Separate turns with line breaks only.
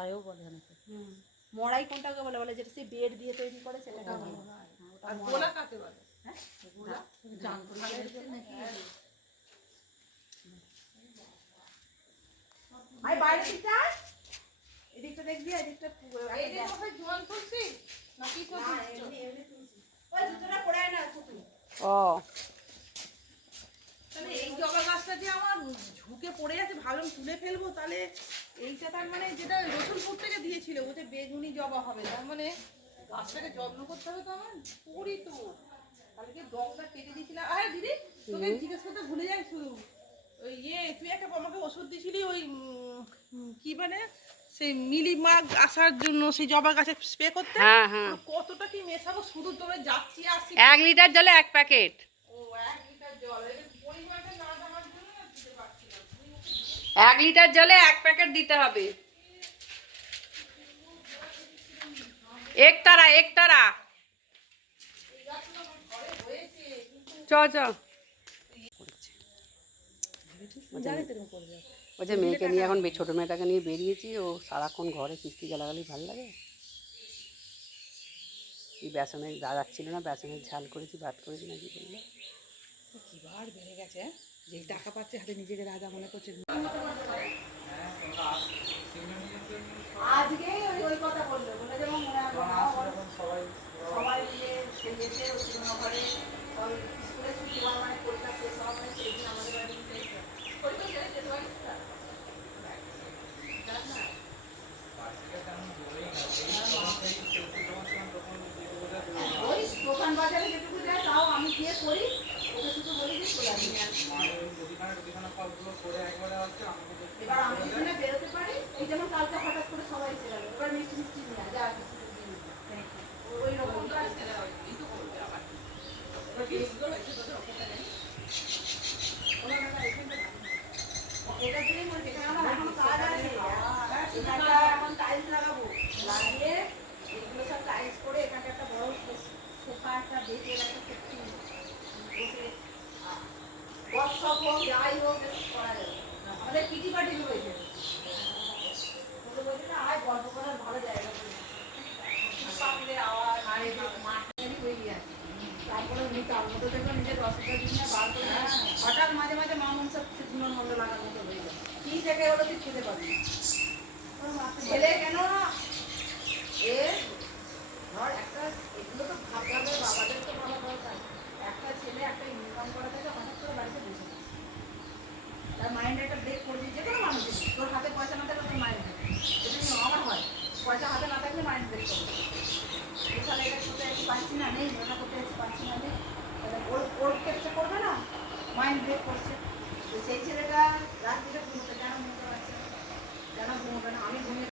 মড়াইও বলে অনেকে।
মড়াই কোনটাকে বলে? বলে যেটা সেই বেড দিয়ে তৈরি করে সেটাকে বলে।
আর গোলা কাকে বলে?
বাইরে এদিকটা দেখবি এদিকটা
এই যে কোথায় জল তুলছি? না করছিস
এমনি এমনি তুলছি। ওই জুতোটা পরে আয় না
ও।
তাহলে এই জবা গাছটা যে আমার পড়ে আছে ভাবলাম তুলে ফেলব তাহলে এইটা তার মানে যেটা রসুলপুর থেকে দিয়েছিল ওতে বেগুনি জবা হবে তার মানে গাছটাকে যত্ন করতে হবে তো আমার করি তো। কালকে ডগটা কেটে দিয়েছিলাম? আরে দিদি তোকে জিজ্ঞেস করতে ভুলে যাই শুধু। ওই ইয়ে তুই একটা আমাকে ওষুধ দিয়েছিলি ওই কি মানে সেই মিলি মাগ আসার জন্য সেই জবা গাছে স্প্রে করতে?
হ্যাঁ হ্যাঁ।
কতটা কি মেশাবো শুধু তোমরা যাচ্ছি আসছি।
এক লিটার জলে এক প্যাকেট।
ও এক লিটার জল এর পরিমাণটা না
এক লিটার জলে এক প্যাকেট দিতে হবে। একতারা একতারা। চ চ। ওই যে মেয়েকে নিয়ে এখন ছোটো মেয়েটাকে নিয়ে বেরিয়েছি, ও সারাক্ষণ ঘরে কিস্তি গালাগালি ভালো লাগে? এই বেসনের দাদা ছিল না, বেসনের ঝাল করেছি, ভাত করেছি নাকি বলল?
কিবার বেড়ে গেছে যে টাকা পাচ্ছে হাতে নিজেকে রাজা মনে করছে।
আজকে ওই কথা বলল আমার মনে হয় বাবা ওর সবাই মিলে সেই এসে ওই পুরোনো ঘরে সবাই স্কুলে ছুটি হওয়ার মানে পরীক্ষা শেষ হওয়ার মানে সেই দিন আমাদের বাড়ি পরীক্ষা শেষ যেতে পারিস না? যাস না? ওই দোকান বাজারে যেটুকু যায় তাও আমি গিয়ে করি ওকে শুধু বলি যে চলে আসবি এবার আমি যদি না বেরোতে পারি এই যেমন কালকে হঠাৎ করে সবাই এসে গেল এবার মিষ্টি মিষ্টি নিয়ে যা কিছু তো দিয়ে দিবি। ওই রকম এটা দিয়ে এখানে আমার এখনও কাজ আছে এখন টাইলস লাগাবো। লাগিয়ে এগুলো সব টাইলস করে এখানটা একটা বড় সোফা একটা বেঁচে একটা ওয়ার্কশপ হোক যাই হোক করা যাবে আমাদের কিটি পার্টি রয়েছে। না আয় গল্প করার ভালো জায়গা আওয়াজ আর এই যে হয়ে আছে। তারপরে উনি তার মধ্যে থেকে নিজের রসটা দিয়ে বার করে হঠাৎ মাঝে মাঝে মা মন সব শুকনো মন্দ লাগার মতো হয়ে যায়। কি থেকে হলো তুই খেতে পারবি। ছেলে কেন এ ধর একটা এগুলো তো ভাবতে হবে বাবাদের তো ভালো দরকার একটা ছেলে একটা ইনকাম করা থেকে হঠাৎ করে বাড়িতে বসে থাকে। তার মাইন্ড একটা ব্রেক করে দিচ্ছে কোনো মানুষের তোর হাতে পয়সা না থাকলে তোর মাইন্ড এটা নিয়ে আমার হয় পয়সা হাতে না থাকলে মাইন্ড ব্রেক করে দেয়। এটা করতে একটু পারছি না, নেই ওটা করতে একটু পারছি নেই। তাহলে ওর ওর ক্ষেত্রে করবে না? মাইন্ড ব্রেক করছে।